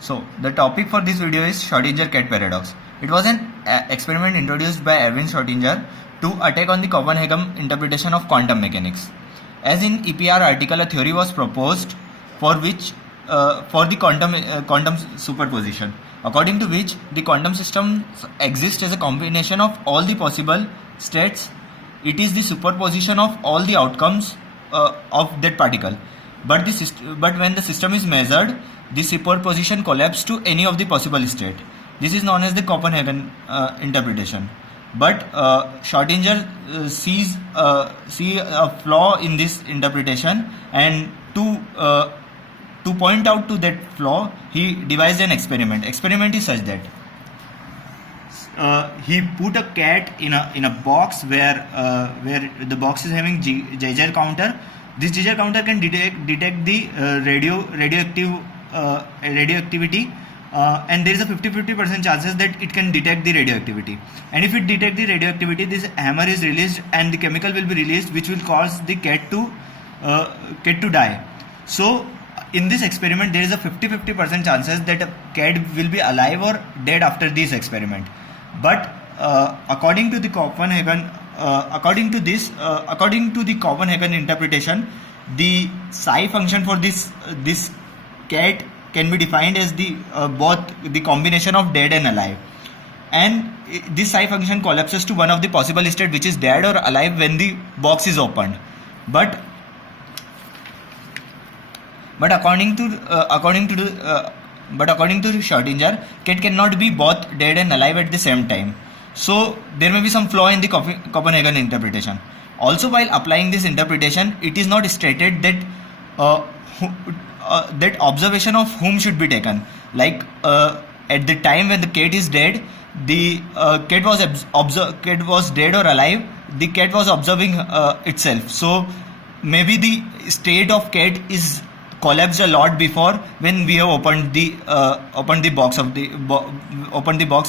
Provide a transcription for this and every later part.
So the topic for this video is Schrödinger-Cat paradox. It was an experiment introduced by Erwin Schrödinger to attack on the Copenhagen interpretation of quantum mechanics. As in EPR article, a theory was proposed for the quantum superposition, according to which the quantum system exists as a combination of all the possible states. It is the superposition of all the outcomes of that particle. But when the system is measured, the superposition collapses to any of the possible state. This is known as the Copenhagen interpretation. But Schrödinger sees a flaw in this interpretation, and to point out to that flaw, he devised an experiment. Experiment is such that he put a cat in a box where the box is having Geiger counter. This Geiger counter can detect the radioactivity, and there is a 50% chances that it can detect the radioactivity. And if it detects the radioactivity, this hammer is released and the chemical will be released, which will cause the cat to die. So in this experiment, there is a 50% chances that a cat will be alive or dead after this experiment. But according to the Copenhagen interpretation, the psi function for this cat can be defined as both the combination of dead and alive, and this psi function collapses to one of the possible state, which is dead or alive, when the box is opened. But according to Schrödinger, cat cannot be both dead and alive at the same time. So there may be some flaw in the Copenhagen interpretation. Also, while applying this interpretation, it is not stated that that observation of whom should be taken. Like at the time when the cat is dead, the cat was dead or alive. The cat was observing itself. So maybe the state of cat is collapsed a lot before when we have opened the box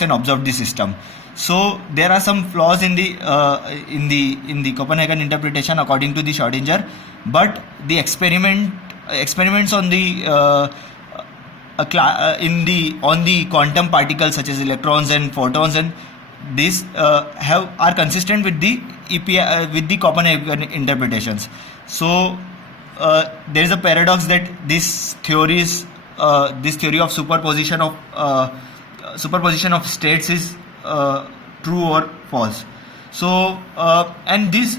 and observed the system. So there are some flaws in the Copenhagen interpretation according to the Schrödinger, but the experiments on the quantum particles such as electrons and photons, and these are consistent with the Copenhagen interpretations. So there is a paradox that this theory of superposition of states is true or false. So and this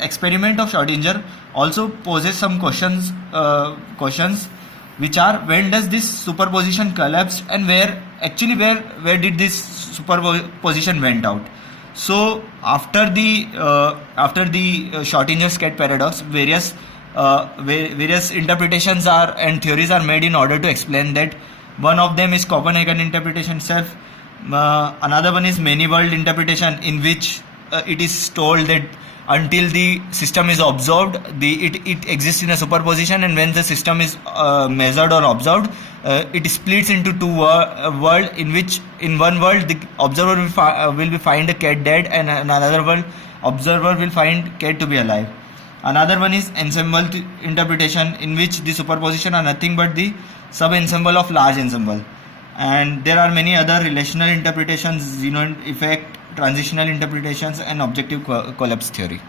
experiment of Schrödinger also poses some questions, which are: when does this superposition collapse, and where did this superposition went out? So after the Schrödinger's cat paradox, various interpretations and theories are made in order to explain that. One of them is Copenhagen interpretation itself. Another one is many world interpretation, in which it is told that until the system is observed, it exists in a superposition, and when the system is measured or observed, it splits into two world, in which in one world the observer will find a cat dead, and another world observer will find cat to be alive. Another one is ensemble interpretation, in which the superposition are nothing but the sub-ensemble of large ensemble. And there are many other relational interpretations, Zenon effect, transitional interpretations, and objective collapse theory.